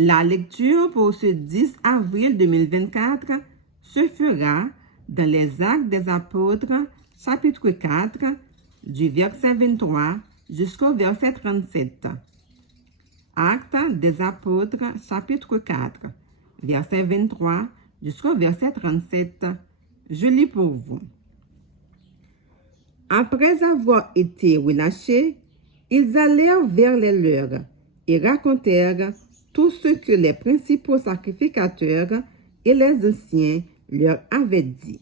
La lecture pour ce 10 avril 2024 se fera dans les Actes des Apôtres, chapitre 4, du verset 23 jusqu'au verset 37. Actes des Apôtres, chapitre 4, verset 23 jusqu'au verset 37. Je lis pour vous. Après avoir été relâchés, ils allèrent vers les leurs et racontèrent tout ce que les principaux sacrificateurs et les anciens leur avaient dit.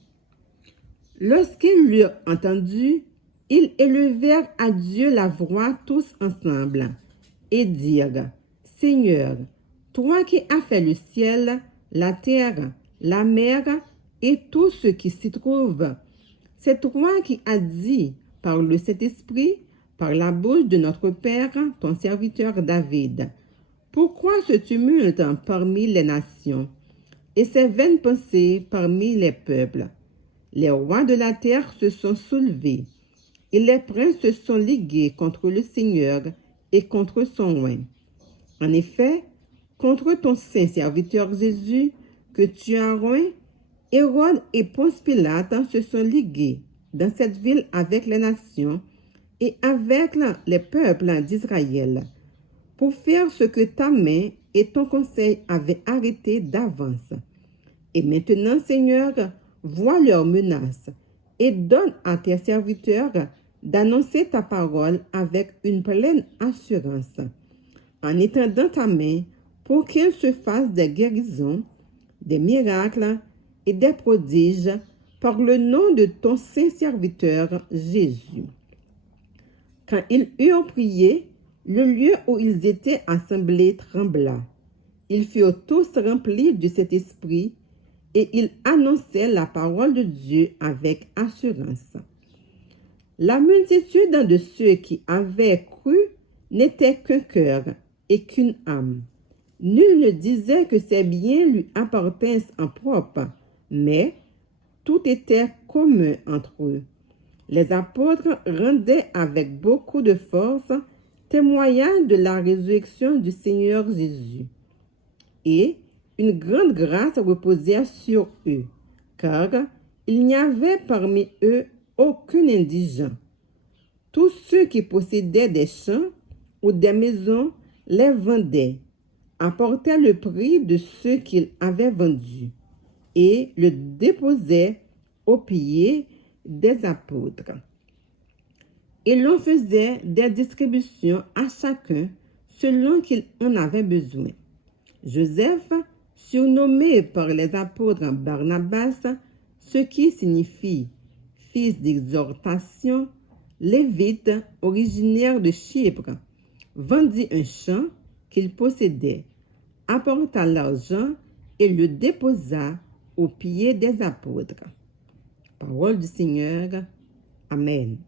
Lorsqu'ils l'eurent entendu, ils élevèrent à Dieu la voix tous ensemble et dirent, « Seigneur, toi qui as fait le ciel, la terre, la mer et tout ce qui s'y trouve, c'est toi qui as dit par le Saint-Esprit, par la bouche de notre Père, ton serviteur David. Pourquoi ce tumulte parmi les nations et ces vaines pensées parmi les peuples? Les rois de la terre se sont soulevés et les princes se sont ligués contre le Seigneur et contre son roi. En effet, contre ton saint serviteur Jésus que tu as roi, Hérode et Ponce Pilate se sont ligués dans cette ville avec les nations et avec les peuples d'Israël, pour faire ce que ta main et ton conseil avaient arrêté d'avance. Et maintenant, Seigneur, vois leurs menaces et donne à tes serviteurs d'annoncer ta parole avec une pleine assurance, en étendant ta main pour qu'ils se fassent des guérisons, des miracles et des prodiges par le nom de ton saint serviteur Jésus. Quand ils eurent prié, le lieu où ils étaient assemblés trembla. Ils furent tous remplis de cet esprit et ils annonçaient la parole de Dieu avec assurance. La multitude de ceux qui avaient cru n'était qu'un cœur et qu'une âme. Nul ne disait que ses biens lui appartinssent en propre, mais tout était commun entre eux. Les apôtres rendaient avec beaucoup de force témoignage de la résurrection du Seigneur Jésus. Et une grande grâce reposait sur eux, car il n'y avait parmi eux aucun indigent. Tous ceux qui possédaient des champs ou des maisons les vendaient, apportaient le prix de ceux qu'ils avaient vendus et le déposaient aux pieds des apôtres. Et l'on faisait des distributions à chacun selon qu'il en avait besoin. Joseph, surnommé par les apôtres Barnabas, ce qui signifie fils d'exhortation, lévite originaire de Chypre, vendit un champ qu'il possédait, apporta l'argent et le déposa aux pieds des apôtres. Parole du Seigneur. Amen.